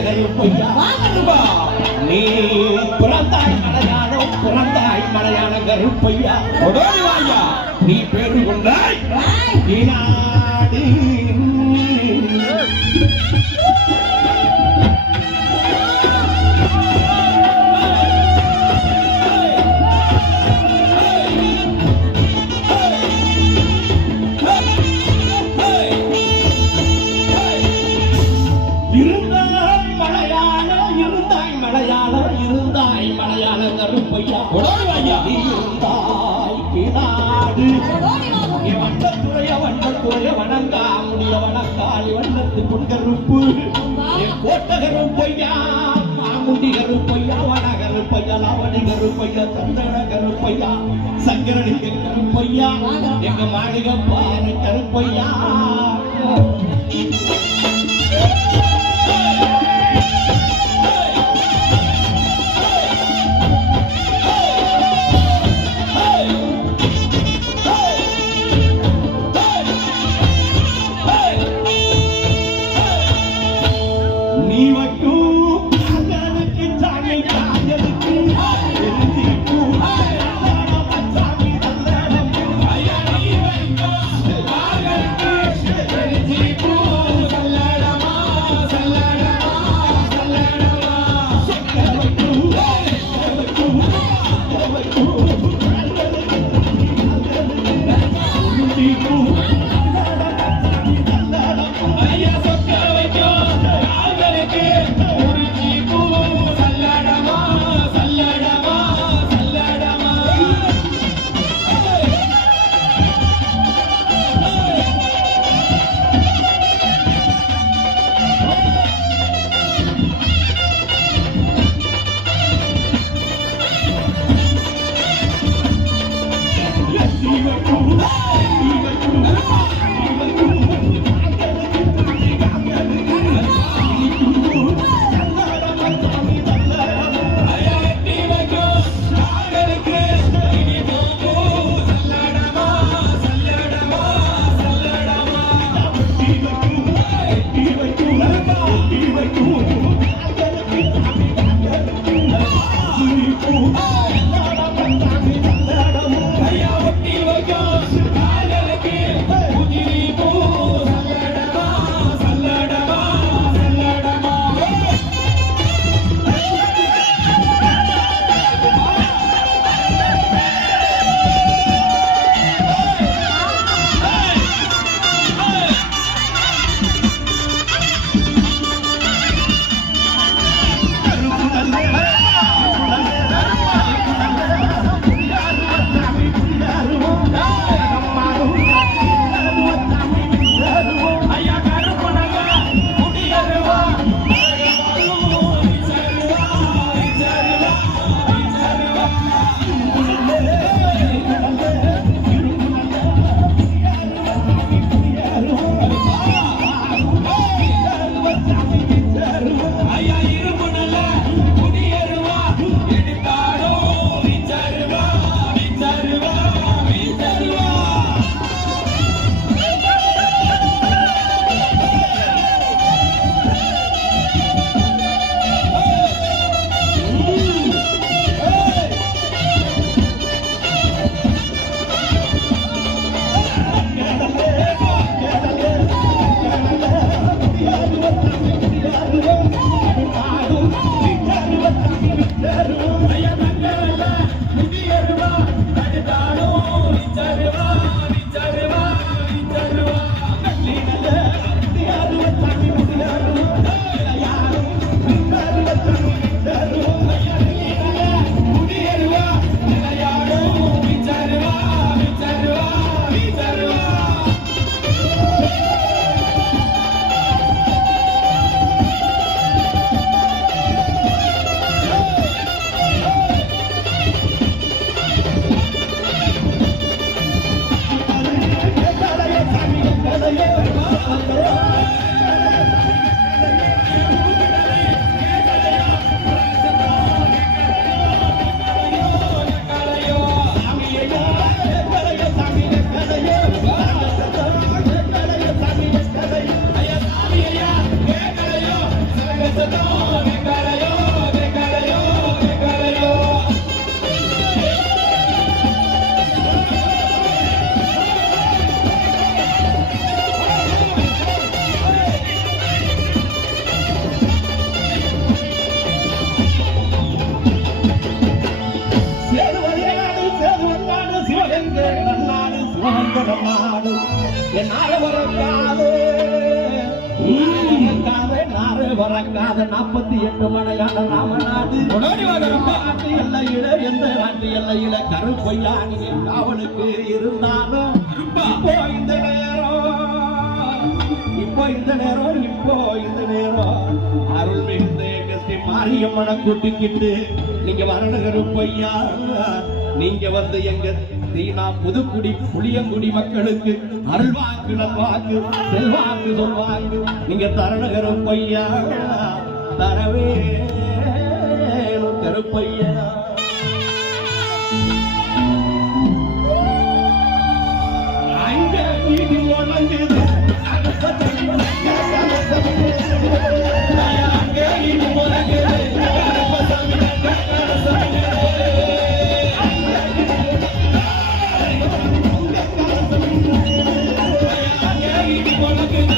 கருப்பா. நீ பிறந்தாய் மலையாளோ பிறந்தாய் மலையாள கருப்பையா நீ பேரு கொண்டாய் இருந்தாய் மலையாள இருந்தாய் மலையாள வாயா நீ இருந்தாய் நீ வண்ணத்துறைய வண்ணத்துறைய வணங்கா முடிய வணங்காளி வண்ணத்து பொன்கருப்பு. நீ கோட்ட கருப்பையா மாமுடி கருப்பையா வன கருப்பையா லவணி கருப்பையா சந்தன கருப்பையா சங்கரலிங்க கருப்பையா எங்க மாளிகை பாரு கருப்பையா Oh, வரக்காது நாற்பத்தி எட்டு மலையான ராமநாடு நாட்டு எல்லையில எந்த நாட்டு எல்லையில கருப்பையா காவலுக்கு இருந்தாலும் இப்போ இந்த நேரம் இப்போ இந்த நேரம் இப்போ இந்த நேரம் அருள் மிகுந்த கிருஷ்ணி மாரியம்மனை கூட்டிக்கிட்டு நீங்க வரணும் பொய்யா நீங்க வந்து எங்க தீனா புதுக்குடி புளியங்குடி மக்களுக்கு அருள்வாக்கு நல்வாக்கு செல்வாக்கு சொல்வாக்கு. நீங்க தரணகரும் பையா தரவே கருப்பையா. அங்க வீடு உணங்குது Thank you.